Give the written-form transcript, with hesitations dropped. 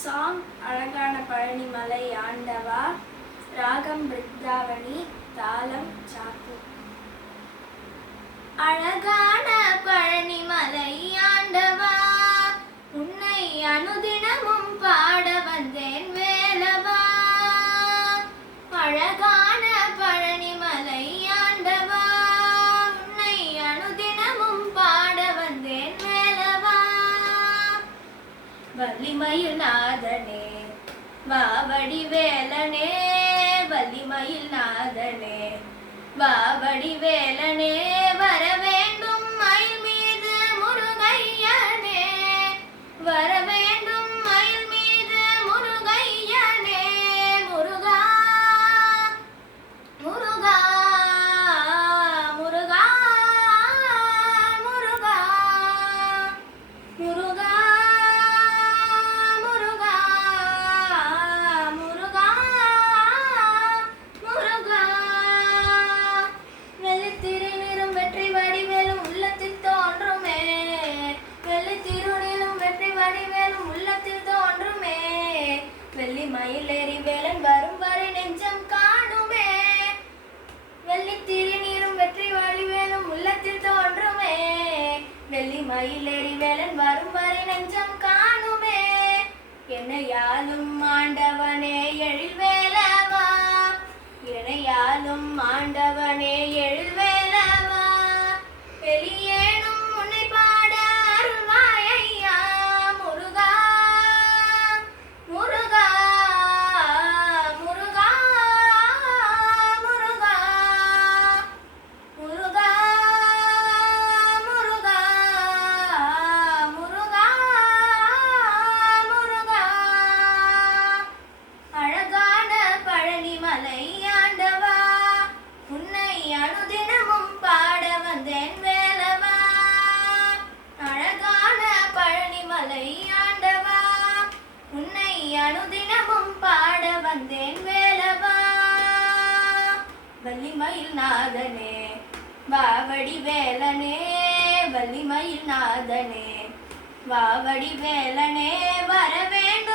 Song அழகான பழனிமலை ஆண்டவா, ராகம் பிருந்தாவணி, தாளம் சாப்பு. அழகான பழனிமலை ஆண்டவா, உன்னை அனுதினமும் பாட வந்தேன் வேலவா. அழகான பழனிமலை ஆண்டவா, உன்னை அனுதினமும் பாட வந்தேன் வேலவா. வள்ளிமயில் நாதனே வாவடி வேலனே, வள்ளிமயில் நாதனே வாவடி வேலனே, வர வேண்டும் மயில் மீது முருகையனே, வர வேண்டும் மயில் மீது முருகையனே. முருகா முருகா முருகா முருகா முருகா வெள்ளி மயிலேறி வேலன் வரும் வரை நெஞ்சம் காணுமே, வெள்ளி திருநீரும் வெற்றி வடிவேலும் உள்ளத்தில் தோன்றுமே. வெள்ளி மயிலேறி வேலன் வரும் வரை நெஞ்சம் காணுமே, என்னையாலும் ஆண்டவனே எழில் வேலவா, என்னையாலும் ஆண்டவனே எழில் வேலவா. வெளியேனும் உன்னை பாட அருள்வாயையா முருகா முருகா முருகா முருகா முருகா முருகா முருகா முருகா. அழகான பழனிமலை ஆண்டவா, உன்னை அனுதினமும் பாட வந்தேன் வேலவா. அழகான பழனிமலை ஆண்டவா, உன்னை அனுதினமும் பாட வந்தேன் வேலவா. வள்ளிமயில் நாதனே வாவடி வேலனே, வள்ளிமயில் நாதனே வாவடி வேலனே, வர வேண்டும்